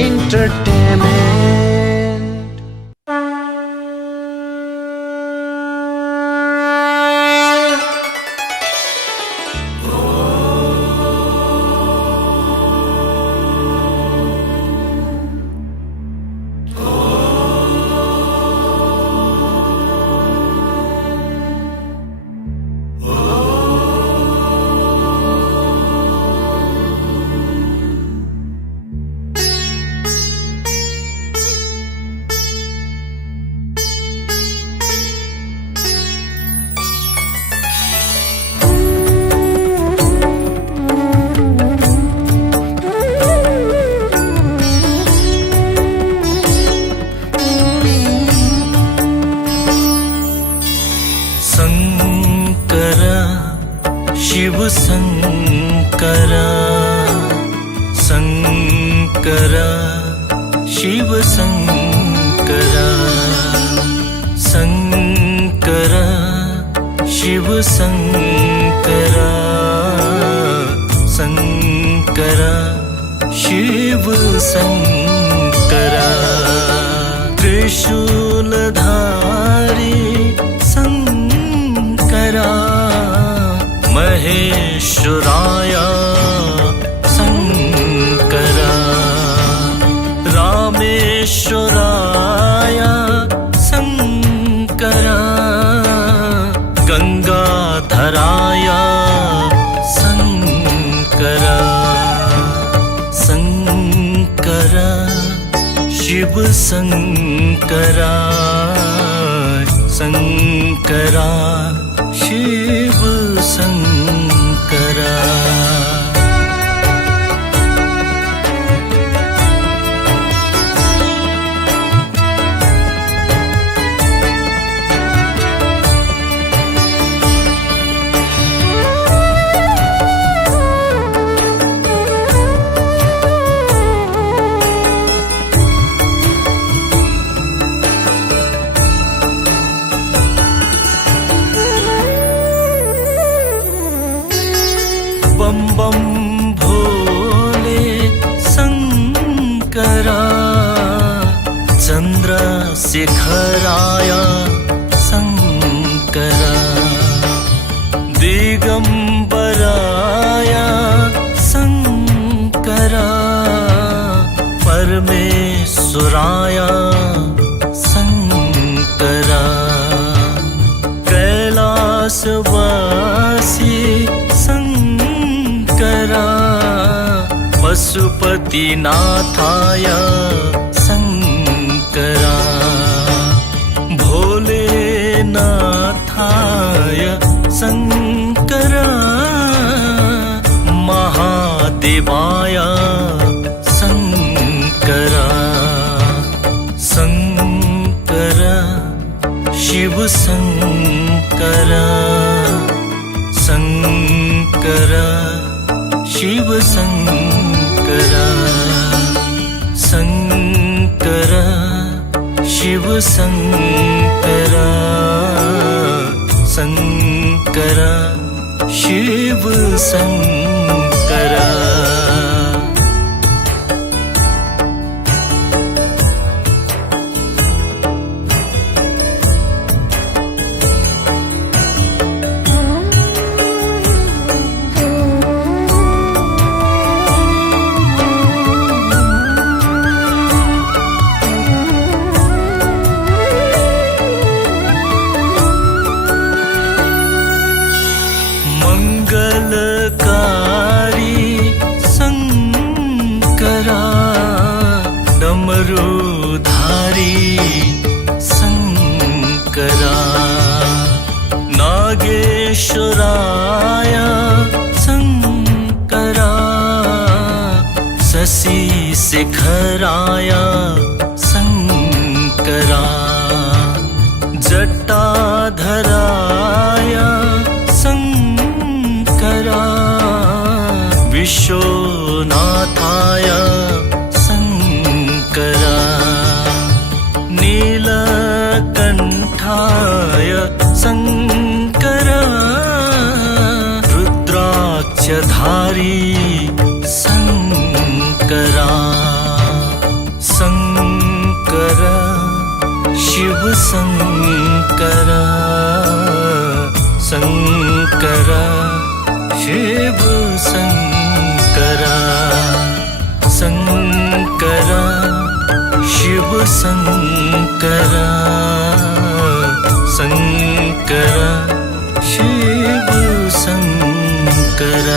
Entertainment. Shiv Shankar Shankar Shiv Shankar Shankar Shiv Shankar Shankar Shiv Shankar त्रिशूलधारी Shankara महेश्वराया Shankara रामेश्वराया Shankara गंगाधराया Shankara Shankara Shiv Shankara Shankara Shiv Shankara बम बम भोले शंकरा चंद्रशेखराय शंकरा दिगंबराय शंकरा परमेश्वराय शंकरा कैलासवासी शंकरा पशुपतिनाथाय शंकरा भोलेनाथाय शंकरा महादेवाय शंकरा शंकरा शिव शंकरा शंकरा शिव शंकरा शंकरा शिव शंकरा शंकरा शिव शंकरा मंगलकारी शंकरा डमरूधारी शंकरा नागेश्वराय शंकरा शशिशेखराय शंकरा जटाधराय शंकरा विश्वनाथाय शंकरा नीलकंठाय शंकरा रुद्राक्षधारी शंकरा शंकर शिव शंकर शंकर शिव शंकर शंकर शिव शंकर शंकर शिव शंकर